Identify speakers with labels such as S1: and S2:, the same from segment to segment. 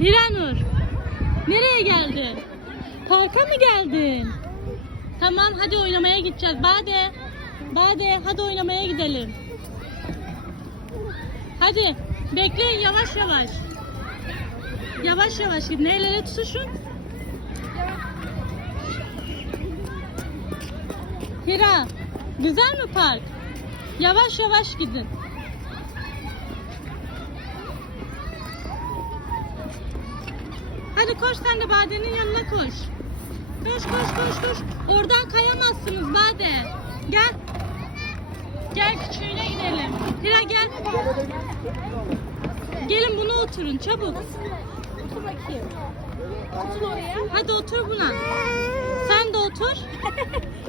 S1: Hiranur. Nereye geldin? Parka mı geldin? Tamam hadi oynamaya gideceğiz. Bade. Bade hadi oynamaya gidelim. Hadi bekleyin yavaş yavaş. Yavaş yavaş gidin. El ele tutuşun. Hira, güzel mi park? Yavaş yavaş gidin. Hadi koş sen de Bade'nin yanına koş. Koş koş koş koş. Oradan kayamazsınız Bade. Gel. Gel küçüğüne gidelim. Hira gel. Gelin buna oturun çabuk.
S2: Otur bakayım. Otur oraya.
S1: Hadi otur buna. Sen de otur.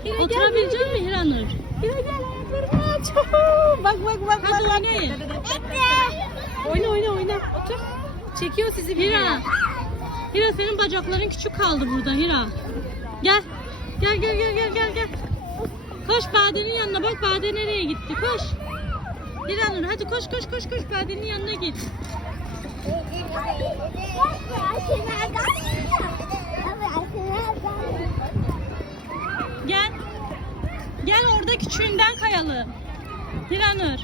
S2: Hira
S1: Oturabilecek misin Hiranur?
S2: Hira gel ayaklarını aç. bak bak bak.
S1: Hadi oynayın.
S2: Oyna oyna oyna. Otur. Çekiyor sizi
S1: Hira. Hira senin bacakların küçük kaldı burada Hira. Gel. Gel gel gel gel gel gel. Koş Bade'nin yanına bak Bade nereye gitti koş. Hiranur hadi koş koş koş koş Bade'nin yanına git. Gel. Gel orada küçüğünden kayalım. Hiranur.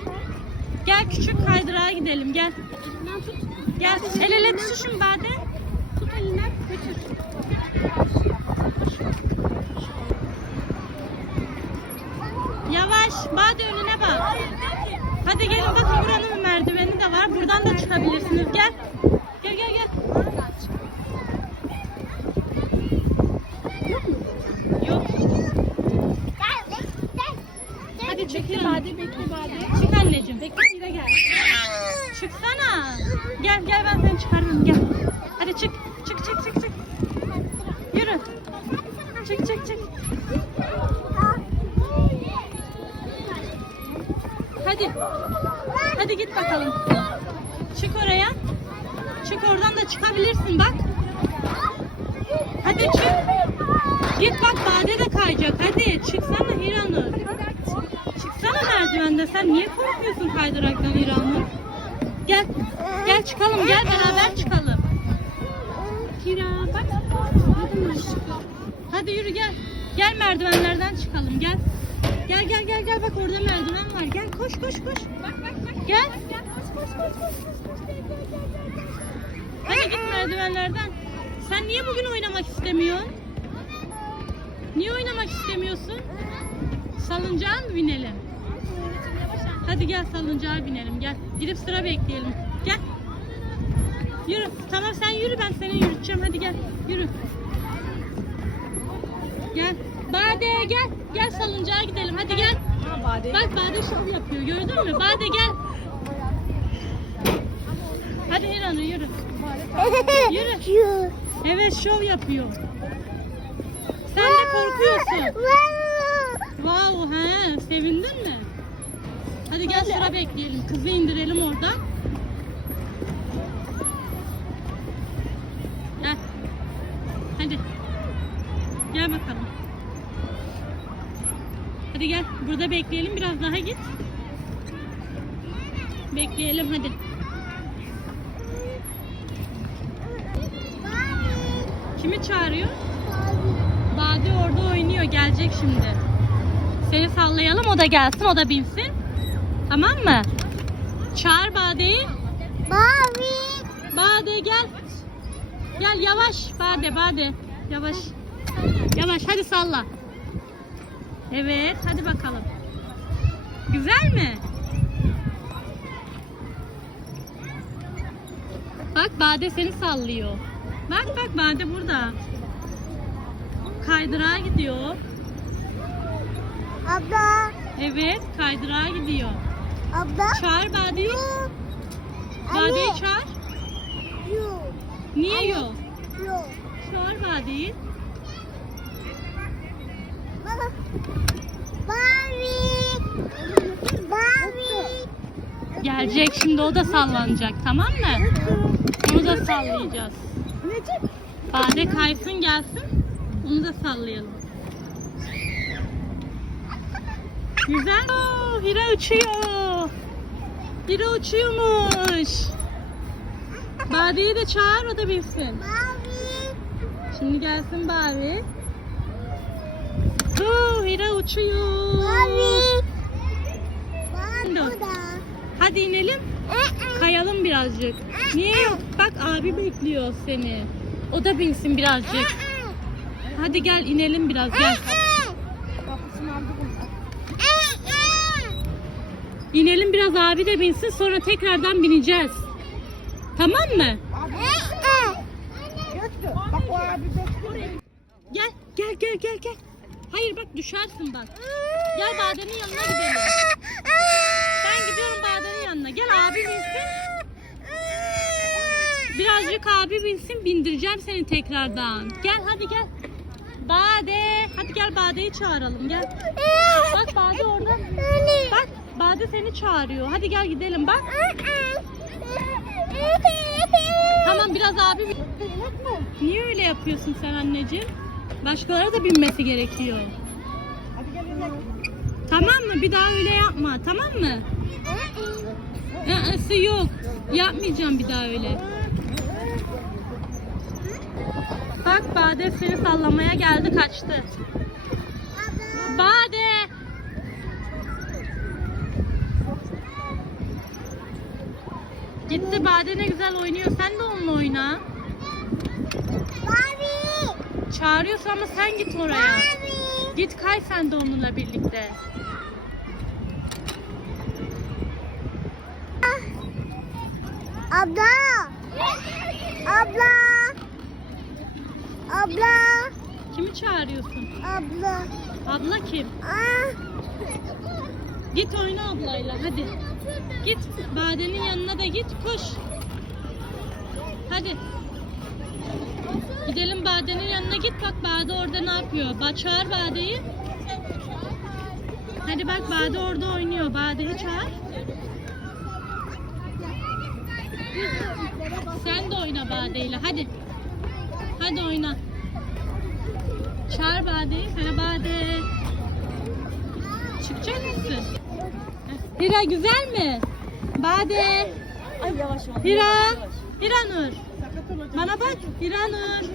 S1: Gel küçük kaydırağa gidelim gel. Gel el ele tutuşun Bade.
S2: Tut elinden götür.
S1: Yavaş. Bade önüne bak. Hadi gelin bakın buranın merdiveni de var. Çıkabilirsiniz. Gel. Gel gel gel. Yok. Hadi Hiranur.
S2: Bade bekle Bade.
S1: Çık anneciğim.
S2: Bekle Hira gel.
S1: Çıksana. Gel gel ben seni çıkarırım gel. Hadi çık. Çık çık çık çık. Yürü. Çık çık çık. Hadi. Hadi git bakalım. Çık oraya. Çık oradan da çıkabilirsin bak. Hadi çık. Git bak Bade de kayacak. Hadi çıksana Hiranur. Çıksana merdivende. Sen niye korkuyorsun kaydıraktan Hiranur? Gel. Gel çıkalım. Gel beraber çıkalım.
S2: Hira bak. Hadi.
S1: Hadi yürü gel. Gel merdivenlerden çıkalım. Gel. Gel gel gel gel bak orada merdiven var. Gel koş koş koş.
S2: Bak bak bak.
S1: Gel.
S2: Gel koş koş koş koş.
S1: Hadi git merdivenlerden. Sen niye bugün oynamak istemiyorsun? Niye oynamak istemiyorsun? Salıncağa mı binelim? Hadi gel salıncağa binelim gel. Gidip sıra bekleyelim. Gel. Yürü. Tamam sen yürü ben seni yürüteceğim. Hadi gel. Yürü. Gel. Bade gel. Gel salıncağa gidelim. Hadi gel. Bak Bade şov yapıyor. Gördün mü? Bade gel. Hadi Hiranur yürü. Yürü. Evet şov yapıyor. Sen de korkuyorsun. Wow he sevindin mi? Hadi gel sıra bekleyelim. Kızı indirelim oradan. Gel. Hadi. Gel bakalım. Hadi gel. Burada bekleyelim. Biraz daha git. Bekleyelim hadi. Kimi çağırıyor? Bade orada oynuyor. Gelecek şimdi. Seni sallayalım o da gelsin o da binsin. Tamam mı? Çağır Bade'yi. Bade gel. Gel yavaş Bade Bade. Yavaş. Yavaş hadi salla. Evet hadi bakalım. Güzel mi? Bak Bade seni sallıyor. Bak bak Bade burada. Kaydırağa gidiyor.
S3: Abla,
S1: Evet kaydırağa gidiyor.
S3: abla.
S1: Çağır Bade'yi. Bade'yi
S3: Anne.
S1: çağır.
S3: Yok,
S1: Niye yok?
S3: yok.
S1: Çağır Bade'yi. Gelecek şimdi o da sallanacak tamam mı? Onu da sallayacağız. Bade kaysın gelsin. Onu da sallayalım. Güzel. Oo, Hira uçuyor. Hira uçuyormuş. Bade'yi de çağır o da binsin.
S3: Mavi.
S1: Şimdi gelsin Bade. Huu, Hira uçuyor.
S3: Mavi. Mavi.
S1: Hadi inelim. Kayalım birazcık. Niye yok? Bak abi bekliyor seni. O da binsin birazcık. Hadi gel inelim biraz gel. İnelim biraz abi de binsin sonra tekrardan bineceğiz. Tamam mı? Gel gel gel gel gel. Hayır bak düşersin bak. Gel Bade'nin yanına gidelim. Ben gidiyorum Bade'nin yanına. Gel abi binsin. Birazcık abi binsin bindireceğim seni tekrardan. Gel hadi gel. Bade. Hadi gel Bade'yi çağıralım gel. Bak Bade orada. Bak Bade seni çağırıyor. Hadi gel gidelim bak. Tamam biraz abi Niye öyle yapıyorsun sen anneciğim? Başkaları da binmesi gerekiyor. Tamam mı? Bir daha öyle yapma. Tamam mı? Iısı yok. Yapmayacağım bir daha öyle. Bak Bade seni sallamaya geldi kaçtı. Bade. Gitti Bade ne güzel oynuyor. Sen de onunla oyna.
S3: Mavi.
S1: Çağırıyorsa ama sen git oraya.
S3: Mavi.
S1: Git kay sen de onunla birlikte.
S3: Abla. Abla. Abla.
S1: Kimi çağırıyorsun?
S3: Abla.
S1: Abla kim?
S3: Ah.
S1: Git oyna ablayla hadi. Git Bade'nin yanına da git koş. Hadi. Gidelim Bade'nin yanına git bak Bade orada ne yapıyor. Bak çağır Bade'yi. Hadi bak Bade orada oynuyor. Bade'yi çağır. Sen de oyna Bade'yle hadi. Hadi oyna. Çağır Bade'yi. Sana Bade. Çıkacak mısın? Hira güzel mi? Bade.
S2: Ay yavaş ol.
S1: Hira. Hira Nur. Bana bak. Hira Nur.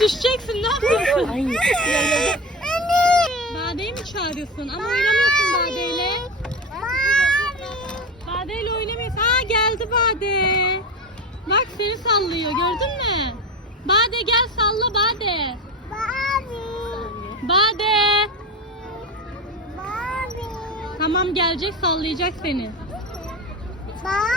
S1: Düşeceksin ne yapıyorsun? Bade'yi mi çağırıyorsun? Ama oynamıyorsun Bade'yle. Hadi Bade. Bak seni sallıyor gördün mü? Bade gel salla Bade.
S3: Bade.
S1: Bade.
S3: Bade.
S1: Tamam gelecek sallayacak seni. Bade.